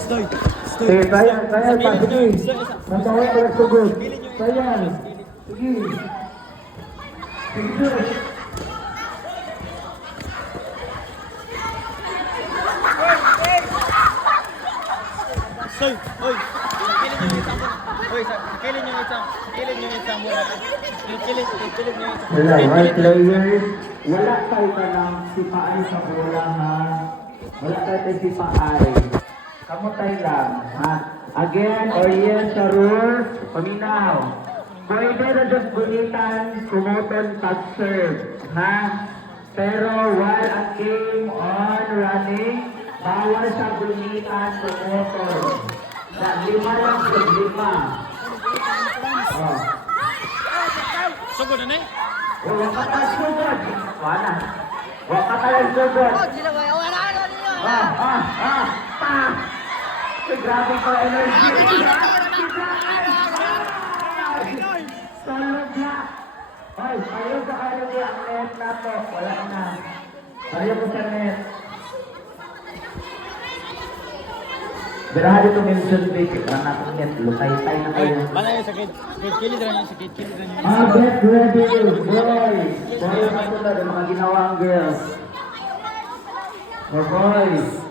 Stoy. Sige, kaya pa. Sige. Matawag ko lang sugod. Kaya. Sige. Sige. Stoy. Oy. Kilid nyo yung isang. Oy, kilid nyo yung isang. Kilid nyo yung isang muna. Kilid nyo yung isang. Wala, right players. Wala tayo ka ng sipaan sa bola, ha? Wala tayo sipaan. Kamutay lang, ha? Again, Oriel Charur, paminaw. Pwede na dyan gunitan, kumuton, pag-serve, ha? Pero while a game on running, bawal sa gunitan, kumuton. Na lima lang sa lima. Oh. Sugod na eh. Wala ka talang sugod. Wala. Wala ka talang sugod. Grabe ko energy. Salog na. Ay, ayaw sa kayo niya ang net na to. Wala na. Ayaw ko sa net. Berhari to mention big. Anak ng net. Lutay-tay na kayo. Bala yung sakit. Kilid rin yung sakit. Kilid rin yung Get ready, boys. Boys, ako na mga ginawang girls. Oh, boys.